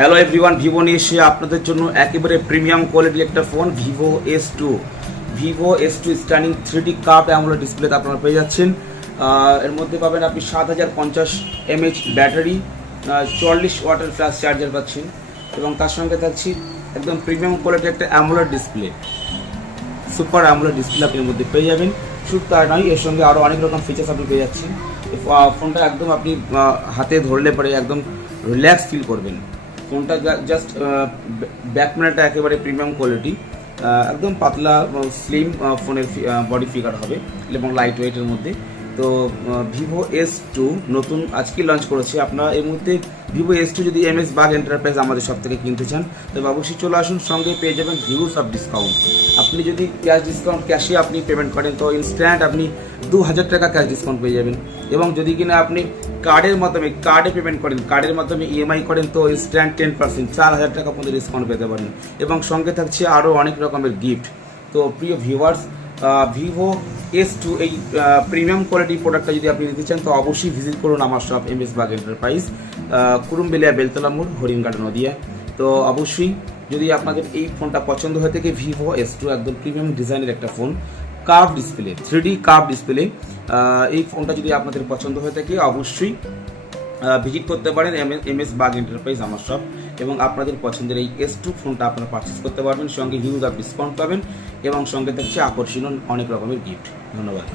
Hello everyone, Vivo নিয়ে এসে আপনাদের জন্য একেবারে প্রিমিয়াম কোয়ালিটির একটা phone Vivo S two stunning 3D curve AMOLED ডিসপ্লেতে আপনারা পেয়ে যাচ্ছেন। এর মধ্যে পাবেন আপনি 7050 mAh ব্যাটারি, 40 ওয়াটের ফ্লাশ চার্জার পাচ্ছেন এবং তার সঙ্গে থাকছি একদম প্রিমিয়াম কোয়ালিটির একটা AMOLED display, super AMOLED display আপনি এর মধ্যে পেয়ে যাবেন। শুধু তাই নয়, এর সঙ্গে আরও অনেক রকম ফিচার্স আপনি পেয়ে যাচ্ছেন। ফোনটা একদম আপনি হাতে ধরলে পরে একদম রিল্যাক্স ফিল করবেন। ফোনটা জাস্ট ব্যাক প্যানেলটা একেবারে প্রিমিয়াম কোয়ালিটি, একদম পাতলা স্লিম ফোনের বডি ফিগার হবে এবং লাইট ওয়েটের মধ্যে। তো ভিভো S2 নতুন আজকে লঞ্চ করেছে। আপনারা এই মুহূর্তে ভিভো S2 যদি MS বাগ এন্টারপ্রাইজ আমাদের সব থেকে কিনতে চান তবে অবশ্যই চলে আসুন, সঙ্গে পেয়ে যাবেন হিউজ অফ ডিসকাউন্ট। আপনি যদি ক্যাশে আপনি পেমেন্ট করেন তো ইনস্ট্যান্ট আপনি 2000 টাকা ক্যাশ ডিসকাউন্ট পেয়ে যাবেন। এবং যদি কিনা আপনি কার্ডে পেমেন্ট করেন, কার্ডের মাধ্যমে EMI করেন তো ইনস্ট্যান্ট 10% 4000 টাকা পর্যন্ত ডিসকাউন্ট পেতে পারেন এবং সঙ্গে থাকছে আরও অনেক রকমের গিফট। তো প্রিয় ভিউয়ার্স, ভিভো S2 এই প্রিমিয়াম কোয়ালিটি প্রোডাক্টটা যদি আপনি নিতে চান তো অবশ্যই ভিজিট করুন আমার shop MS bag enterprise, Kurumbelia Beltala মোড়, হরিণঘাটা নদিয়া। তো অবশ্যই যদি আপনাদের এই ফোনটা পছন্দ হয়ে থাকে, ভিভো S2 একদম প্রিমিয়াম ডিজাইনের একটা phone, curve display, 3D curve display, এই ফোনটা যদি আপনাদের পছন্দ হয়ে থাকে অবশ্যই ভিজিট করতে পারেন MS বাগ এন্টারপ্রাইজ আমার শপ এবং আপনাদের পছন্দের এই S2 ফোনটা আপনারা পারচেস করতে পারবেন, সঙ্গে হিউজ অফ ডিসকাউন্ট পাবেন এবং সঙ্গে থাকছে আকর্ষণীয় অনেক রকমের গিফট। ধন্যবাদ।